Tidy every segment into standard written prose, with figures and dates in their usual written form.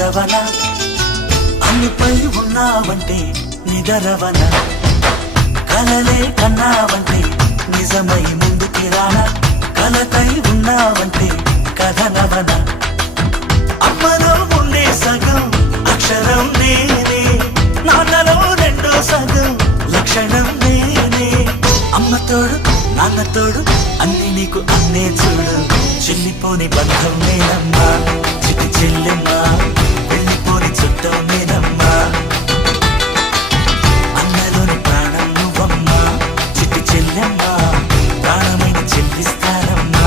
ఎదురవన అన్నిపై ఉన్నావంటే నిదరవన కలలే కన్నావంటే నిజమై ముందుకి రానా కలతై ఉన్నావంటే కథనవన అమ్మలో ఉండే సగం అక్షరం నేనే నాన్నలో రెండో సగం లక్షణం నేనే అమ్మ తోడు నాన్న తోడు అన్ని నీకు అన్నే చూడు చెల్లిపోని బంధం నేనమ్మా చిటి చెల్లెమ్మా వెళ్ళిపోని చుట్టం నేనమ్మా అన్నలోని ప్రాణం నువ్వమ్మా చిటి చెల్లెమ్మా ప్రాణమైన చెల్లిస్తానమ్మా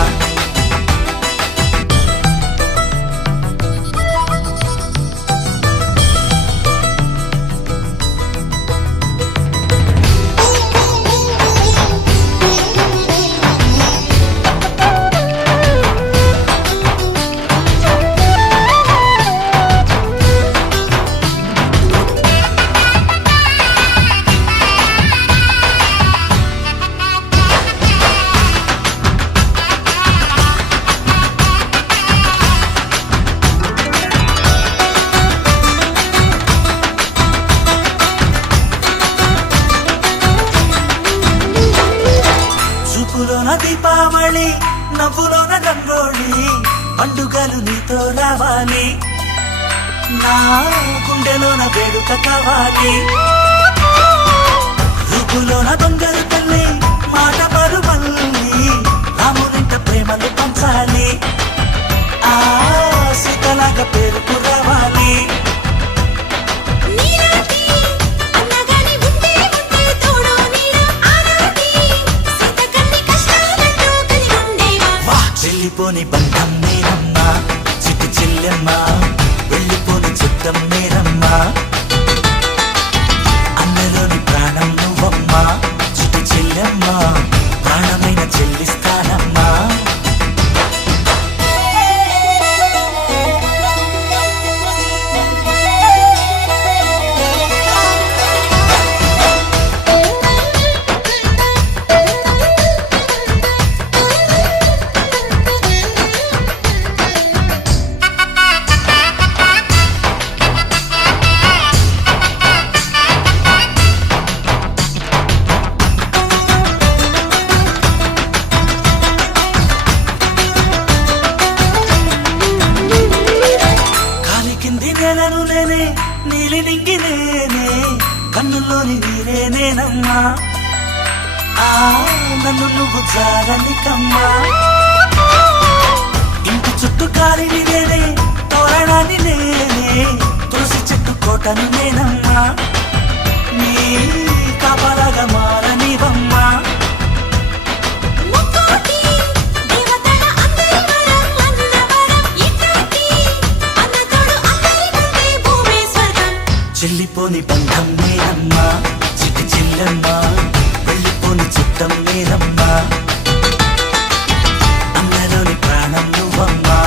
చూపులోన దీపావళి నవ్వులోన రంగోళి పండుగలు నీతో రావాలి నా గుండెలోన వేడుక కావాలి రూపులోన దొంగలు తల్లి మాట పరువల్లి రామునింట ప్రేమలు పంచాలి ఆ సీతలాగా పేరుకు రావాలి వెళ్ళిపోని బంధం నేనమ్మా చిట్టి చెల్లెమ్మా వెళ్ళిపోని చుట్టం నేనమ్మా అన్నలోని ప్రాణం నువ్వమ్మా చిట్టి చెల్లెమ్మా ప్రాణమైన చెల్లిస్తానమ్మా నేలను నేనే నీలి నింగి నేనే కన్నుల్లోని నీరే నేనమ్మా ఆ నన్ను నువ్వు జారనికమ్మా ఇంటి చుట్టూ కాలిని నేనే తోరణాన్ని నేనే తులసి చెట్టు కోటను నేనమ్మా నీ కాపలాగా మారనివమ్మా చెల్లిపోని బంధం నేనమ్మా చిట్టి చెల్లెమ్మా వెళ్ళిపోని చుట్టం నేనమ్మా అన్నలోని ప్రాణం నువ్వమ్మా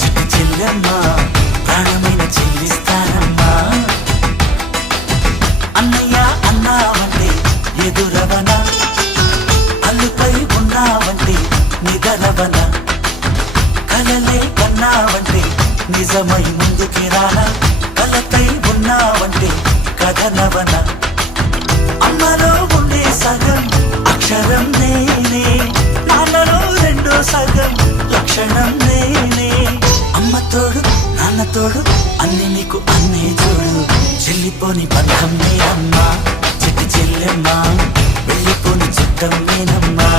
చిట్టి చెల్లెమ్మా ప్రాణమైన చెల్లిస్తానమ్మా అన్నయ్య అన్నావంటే ఎదురవన అల్లుపై ఉన్నావంటే నిదరవన కలలే కన్నావంటే నిజమై ముందుకి రానా కలతై ఉన్నావంటే కథనవన అమ్మలో ఉండే సగం అక్షరం నేనే నాన్నలో రెండో సగం లక్షణం నేనే అమ్మ తోడు నాన్న తోడు అన్ని నీకు అన్నే చూడు చెల్లిపోని బంధం నేనమ్మా చిట్టి చెల్లెమ్మా వెళ్ళిపోని చుట్టం నేనమ్మా